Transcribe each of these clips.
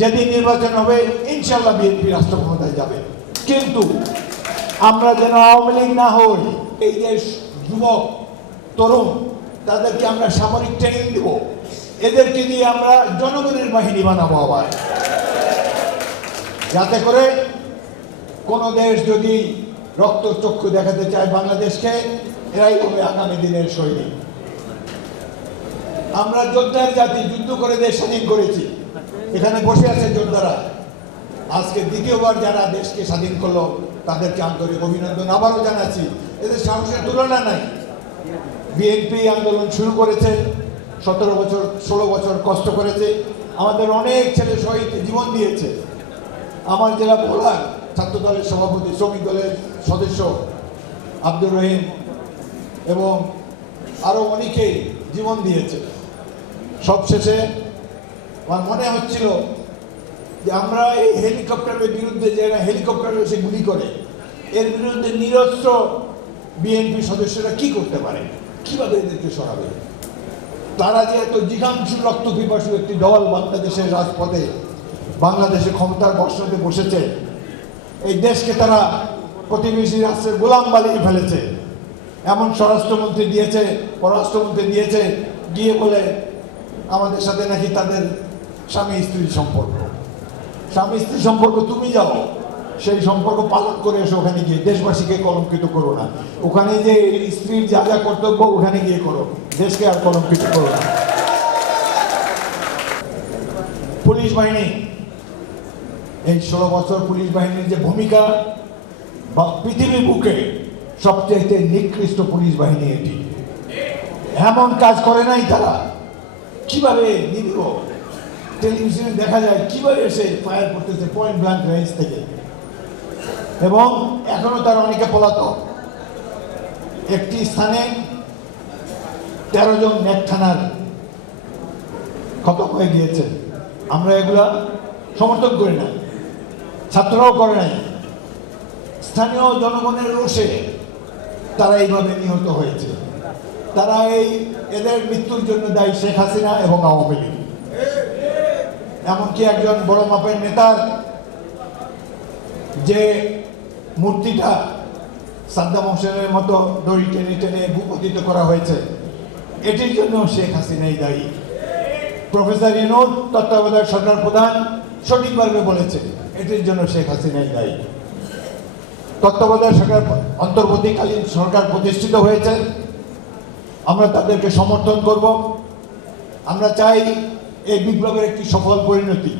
যেদিন নির্বাচন হবে ইনশাল্লাহ বিএনপি রাষ্ট্র ক্ষমতায় যাবে। কিন্তু আমরা যেন আওয়ামী লীগ না হই, এই যে যুবক, তরুণ, তাদেরকে আমরা সামরিক ট্রেনিং দেব। এদেরকে দিয়ে আমরা জনগণের বাহিনী বানাবো আবার। যাতে করে কোন দেশ যদি রক্ত চক্ষু দেখাতে চায় বাংলাদেশকে, এরাই হবে আগামী দিনের সৈনিক। আমরা যোদ্ধার জাতি যুদ্ধ করে দেশ স্বাধীন করেছি। এখানে বসে আছে যোদ্ধারা। আজকে দ্বিতীয়বার যারা দেশকে স্বাধীন করল, তাদেরকে আন্তরিক অভিনন্দন। আবারও জানাচ্ছি, এদের সাহসের তুলনা নাই। বিএনপি আন্দোলন শুরু করেছে, সতেরো বছর, ষোলো বছর কষ্ট করেছে। আমাদের অনেক ছেলে শহীদ জীবন দিয়েছে। আমার জেলা ভোলার ছাত্র দলের সভাপতি, শ্রমিক দলের সদস্য আব্দুর রহিম এবং আরও অনেকেই জীবন দিয়েছে। সবশেষে আমার মনে হচ্ছিল যে আমরা এই হেলিকপ্টারের বিরুদ্ধে যারা হেলিকপ্টারে এসে গুলি করে, এর বিরুদ্ধে নিরস্ত্র বিএনপি সদস্যরা কি করতে পারে? কীভাবে এদেরকে সরাবে? তারা যে এত জিঘাংশু রক্ত পিপাসু একটি দল বাংলাদেশের রাজপথে, বাংলাদেশে ক্ষমতার বর্ষতে বসেছে, এই দেশকে তারা প্রতিবেশী রাষ্ট্রের গোলাম বানিয়ে ফেলেছে। এমন স্বরাষ্ট্রমন্ত্রী দিয়েছে, পররাষ্ট্রমন্ত্রী দিয়েছে, গিয়ে বলে, আমাদের সাথে নাকি তাদের স্বামী স্ত্রীর সম্পর্ক। স্বামী স্ত্রী সম্পর্ক তুমি যাও, সেই সম্পর্ক পালন করে এসো ওখানে গিয়ে। দেশবাসীকে কলঙ্কিত করো না। ওখানে যে স্ত্রীর যা যা কর্তব্য, ওখানে গিয়ে করো। দেশকে আর কলঙ্কিত করো না। পুলিশ বাহিনী, এই ষোলো বছর পুলিশ বাহিনীর যে ভূমিকা বা পৃথিবীর বুকে সবচেয়ে নিকৃষ্ট পুলিশ বাহিনী এটি। এমন কাজ করে নাই তারা। কীভাবে নিরীহ? টেলিভিশনে দেখা যায় কীভাবে এসে ফায়ার করতেছে পয়েন্ট ব্ল্যাঙ্ক রেঞ্জ থেকে। এবং এখনও তার অনেকে পলাতক। একটি স্থানে তেরো জন নেট থানার খতম হয়ে গিয়েছে। আমরা এগুলা সমর্থন করি না ছাত্ররাও করে নাই। স্থানীয় জনগণের রোষে তারা এইভাবে নিহত হয়েছে। তারা এই এদের মৃত্যুর জন্য দায়ী শেখ হাসিনা এবং আওয়ামী লীগ। এমনকি একজন বড় মাপের নেতার যে মূর্তিটা সাদ্দাম হোসেনের মতো দড়ি টেনে টেনে ভূপতিত করা হয়েছে, এটির জন্য শেখ হাসিনাই দায়ী। প্রফেসর ইনোদ, তত্ত্বাবধায়ক সরকার প্রধান সঠিকভাবে বলেছে, এটির জন্য শেখ হাসিনাই দায়ী। তত্ত্বাবধায়ক সরকার অন্তর্বর্তীকালীন সরকার প্রতিষ্ঠিত হয়েছে। আমরা তাদেরকে সমর্থন করব। আমরা চাই এই বিপ্লবের একটি সফল পরিণতি।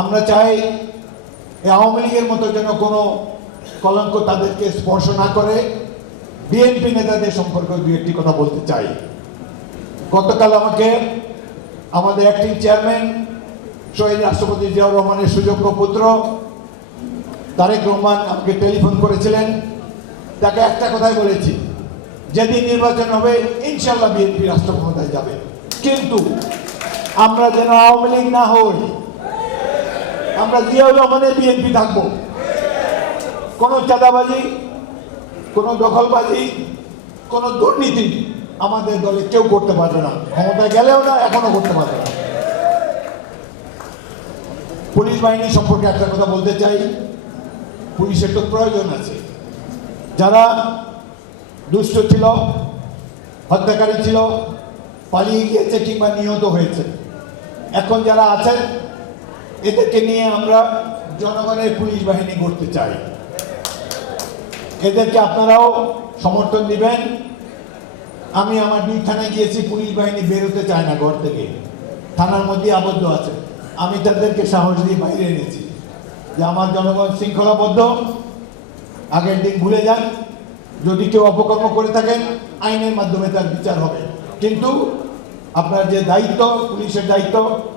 আমরা চাই আওয়ামী লীগের মতো যেন কোনো কলঙ্ক তাদেরকে স্পর্শ না করে। বিএনপি নেতাদের সম্পর্কে দু একটি কথা বলতে চাই। গতকাল আমাকে আমাদের অ্যাক্টিং চেয়ারম্যান শহীদ রাষ্ট্রপতি জিয়াউর রহমানের সুযোগ্য পুত্র তারেক রহমান আমাকে টেলিফোন করেছিলেন। তাকে একটা কথাই বলেছি, যেদিন নির্বাচন হবে ইনশাল্লাহ বিএনপি রাষ্ট্র ক্ষমতায় যাবে। কিন্তু আমরা যেন আওয়ামী লীগ না হই, আমরা জিয়াউর রহমানের বিএনপি থাকব। কোনো চাঁদাবাজি, কোনো দখলবাজি, কোনো দুর্নীতি আমাদের দলে কেউ করতে পারবে না। ক্ষমতায় গেলেও না এখনও করতে পারবে না। পুলিশ বাহিনী সম্পর্কে একটা কথা বলতে চাই। পুলিশের তো প্রয়োজন আছে। যারা দুষ্ট ছিল, হত্যাকারী ছিল, পালিয়ে গিয়েছে কিংবা নিহত হয়েছে এখন যারা আছেন, এদেরকে নিয়ে আমরা জনগণের পুলিশ বাহিনী করতে চাই। এদেরকে আপনারাও সমর্থন দিবেন। আমি আমার দুই থানায় গিয়েছি, পুলিশ বাহিনী বেরোতে চায় না ঘর থেকে। থানার মধ্যে আবদ্ধ আছে। আমি তাদেরকে সাহস দিয়ে বাইরে এনেছি যে আমার জনগণ শৃঙ্খলাবদ্ধ। আগের দিন ভুলে যান। যদি কেউ অপকর্ম করে থাকেন, আইনের মাধ্যমে তার বিচার হবে। কিন্তু আপনার যে দায়িত্ব, পুলিশের দায়িত্ব,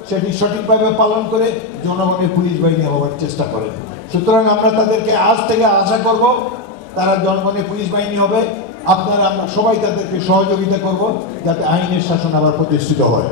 সেটি সঠিকভাবে পালন করে জনগণের পুলিশ বাহিনী হওয়ার চেষ্টা করে। সুতরাং আমরা তাদেরকে আজ থেকে আশা করব, তারা জনগণের পুলিশ বাহিনী হবে। আপনারা আমরা সবাই তাদেরকে সহযোগিতা করব, যাতে আইনের শাসন আবার প্রতিষ্ঠিত হয়।